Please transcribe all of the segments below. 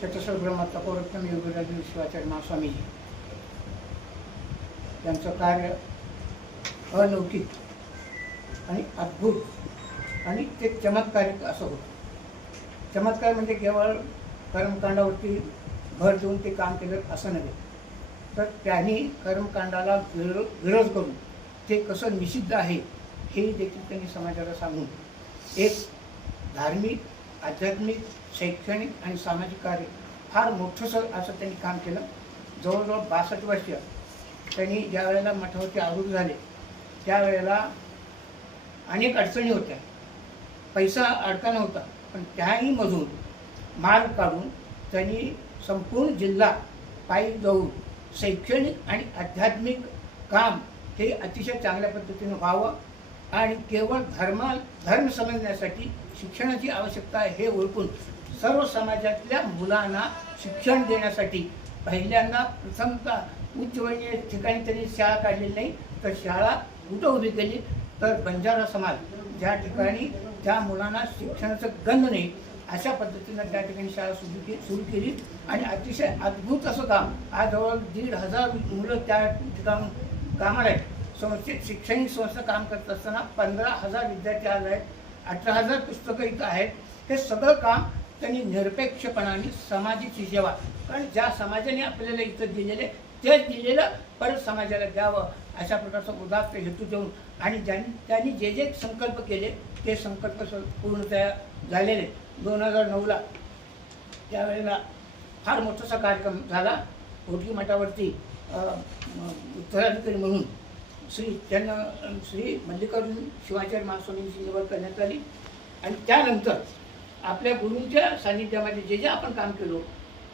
शतसर ब्रह्म तपोरत्नम योगीराज शिवाचार्य महास्वामीजी यांचं कार्य अलौकिक आणि अद्भुत आणि ते चमत्कारिक असं होतं। चमत्कार म्हणजे केवळ कर्मकांडावरती भर देऊन ते काम केलं असं नव्हे, तर त्यांनी कर्मकांडाला विरोध करून ते कसं निषिद्ध आहे हे देखील त्यांनी समाजाला सांगून एक धार्मिक, आध्यात्मिक, शैक्षणिक आणि सामाजिक कार्य फार मोठंसं असं त्यांनी काम केलं। जवळजवळ 62 वर्ष त्यांनी ज्या वेळेला मठावरती आरूढ झाले त्यावेळेला अनेक अडचणी होत्या, पैसा अडका नव्हता, पण त्याही मधून मार्ग काढून त्यांनी संपूर्ण जिल्हा पायी जाऊन शैक्षणिक आणि आध्यात्मिक काम हे अतिशय चांगल्या पद्धतीने व्हावं आणि केवळ धर्म समजण्यासाठी शिक्षणाची आवश्यकता आहे हे ओळखून सर्व समाजातल्या मुलांना शिक्षण देण्यासाठी पहिल्यांदा प्रथमतः उच्चवर्णीय ठिकाणी त्यांनी शाळा काढलेली नाही, तर शाळा कुठं उभी केली तर बंजारा समाज ज्या ठिकाणी त्या मुलांना शिक्षणाचं गंध नाही अशा पद्धतीनं त्या ठिकाणी शाळा सुरू केली आणि अतिशय अद्भुत असं काम आज जवळ 1,500 मुलं त्या ठिकाणी कामाला आहेत। संस्थेत शैक्षणिक संस्था काम करत असताना 15,000 विद्यार्थी आज आहेत, 18,000 पुस्तकं इथं आहेत। हे सगळं काम त्यांनी निरपेक्षपणाने समाजाची सेवा, कारण ज्या समाजाने आपल्याला इथं दिलेले तेच दिलेलं परत समाजाला द्यावं अशा प्रकारचा उदात्त हेतू देऊन आणि त्यांनी जे जे संकल्प केले ते संकल्प पूर्णतः झालेले। 2009ला त्यावेळेला फार मोठासा कार्यक्रम झाला। होटगी मठावरती उत्तराधिकारी म्हणून श्री मल्लिकार्जुन शिवाचार्य महास्वामींची निवड करण्यात आली आणि त्यानंतर आपल्या गुरूंच्या सान्निध्यामध्ये जे जे आपण काम केलो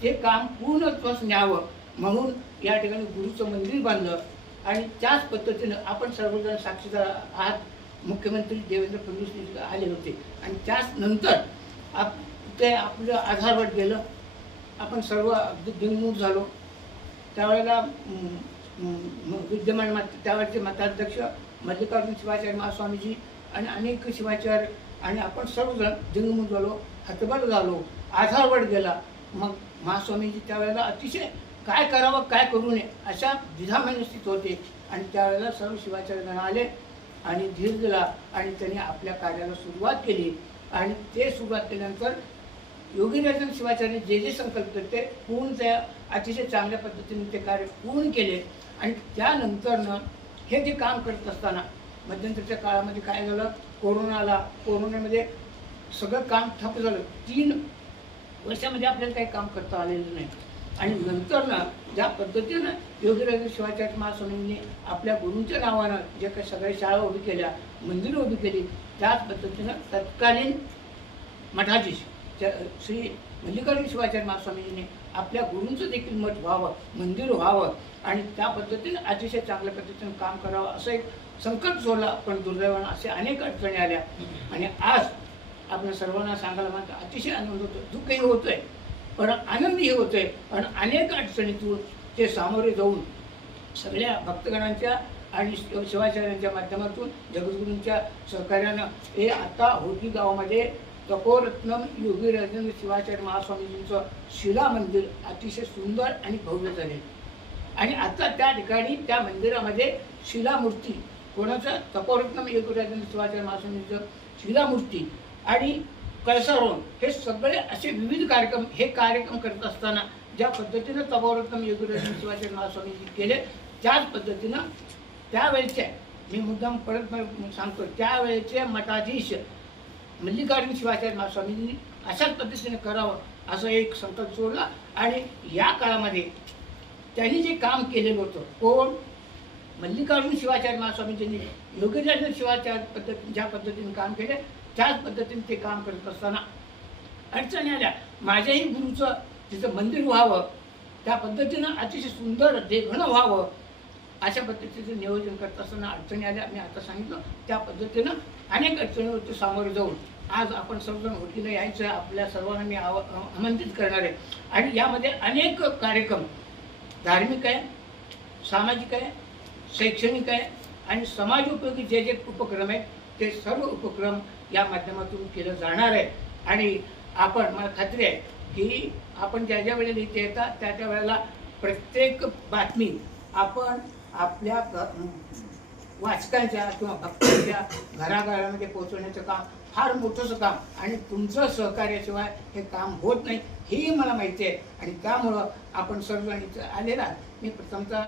ते काम पूर्णत्वास न्यावं म्हणून या ठिकाणी गुरुचं मंदिर बांधलं आणि त्याच पद्धतीनं आपण सर्वजण साक्षीदार आहात। मुख्यमंत्री देवेंद्र फडणवीस आले होते आणि त्याच नंतर ते आपलं आधारवट गेलं, आपण सर्व अगदी दिंगमूढ झालो। त्यावेळेला विद्यमान त्यावेळचे मताध्यक्ष मल्लिकार्जुन शिवाचार्य महास्वामीजी आणि अनेक शिवाचार्य आणि आपण सर्वजण दिंगमूढ झालो, हतबल झालो, आधारवट गेला। मग महास्वामीजी त्यावेळेला अतिशय काय करावं काय करू नये अशा द्विधामय स्थितीत होते आणि त्यावेळेला सर्व शिवाचार्यगण आले आणि धीर दिला आणि त्यांनी आपल्या कार्याला सुरुवात केली आणि ते सुरुवात केल्यानंतर योगीराजन शिवाचार्य जे जे संकल्प केले ते पूर्णतः अतिशय चांगल्या पद्धतीने ते कार्य पूर्ण केले आणि त्यानंतरनं हे जे काम करत असताना मध्यंतरच्या काळामध्ये काय झालं, कोरोनामध्ये सगळं काम ठप्प झालं। 3 वर्षामध्ये आपल्याला काही काम करता आलेलं नाही आणि नंतरनं ज्या पद्धतीनं योगीराज शिवाचार्य महास्वामींनी आपल्या गुरूंच्या नावानं जे काही सगळ्या शाळा उभी केल्या, मंदिरं उभी केली, त्याच पद्धतीनं तत्कालीन मठाधीश श्री मल्लिकार्जुन शिवाचार्य महास्वामींनी आपल्या गुरूंचं देखील मठ व्हावं, मंदिर व्हावं आणि त्या पद्धतीने अतिशय चांगल्या पद्धतीनं काम करावं असं एक संकल्प सोडला। पण दुर्दैवानं असे अनेक अडचणी आल्या आणि आज आपण सर्वांना सांगायला मात्र अतिशय आनंद होतो, दुःखही होतोय पण आनंदही होतोय आणि अनेक अडचणीतून ते सामोरे जाऊन सगळ्या भक्तगणांच्या आणि शिवाचार्यांच्या माध्यमातून जगद्गुरूंच्या सहकार्यानं हे आता होटी गावामध्ये तपोरत्नम योगीराजेंद्र शिवाचार्य महास्वामीजींचं शिला मंदिर अतिशय सुंदर आणि भव्य झाले आणि आता त्या ठिकाणी त्या मंदिरामध्ये शिलामूर्ती कोणाचं तपोरत्नम योगीराजेंद्र शिवाचार्य महास्वामींचं शिलामूर्ती आणि कळसारोहण हे सगळे असे विविध कार्यक्रम करत असताना ज्या पद्धतीनं तपोरत्नम योगीराजेंद्र शिवाचार्य महास्वामींनी केले त्याच पद्धतीनं त्यावेळेचे मी मुद्दाम परत सांगतो त्यावेळेचे मठाधीश मल्लिकार्जुन शिवाचार्य महास्वामींनी अशाच पद्धतीने करावं असं एक संकल्प सोडला आणि या काळामध्ये त्यांनी जे काम केलेलं होतं कोण मल्लिकार्जुन शिवाचार्य महास्वामींनी योगीराजेंद्र शिवाचार्य ज्या पद्धतीने काम केले त्याच पद्धतीने ते काम करत असताना अडचणी आल्या। माझ्याही गुरुचं तिचं मंदिर व्हावं, त्या पद्धतीनं अतिशय सुंदर देखणं व्हावं अशा पद्धतीचं नियोजन करत असताना अडचणी आल्या। मी आता सांगितलं त्या पद्धतीनं अनेक अडचणीवरती सामोरे जाऊन आज आपण सर्वजण होटीला यायचं आपल्या सर्वांना मी आमंत्रित करणार आहे आणि यामध्ये अनेक कार्यक्रम धार्मिक आहे, सामाजिक आहे, शैक्षणिक आहे आणि समाजोपयोगी जे जे उपक्रम आहेत ते सर्व उपक्रम या माध्यमातून केलं जाणार आहे आणि आपण मला खात्री आहे ही आपण ज्या ज्या वेळेला इथे येतात त्या त्या वेळेला प्रत्येक बातमी आपण आपल्या वाचकांच्या किंवा भक्तांच्या घराघरामध्ये पोहोचवण्याचं काम फार मोठंसं काम आणि तुमचं सहकार्याशिवाय हे काम होत नाही हेही मला माहिती आहे. आणि त्यामुळं आपण सर्वजण इथं आलेला मी प्रथमतः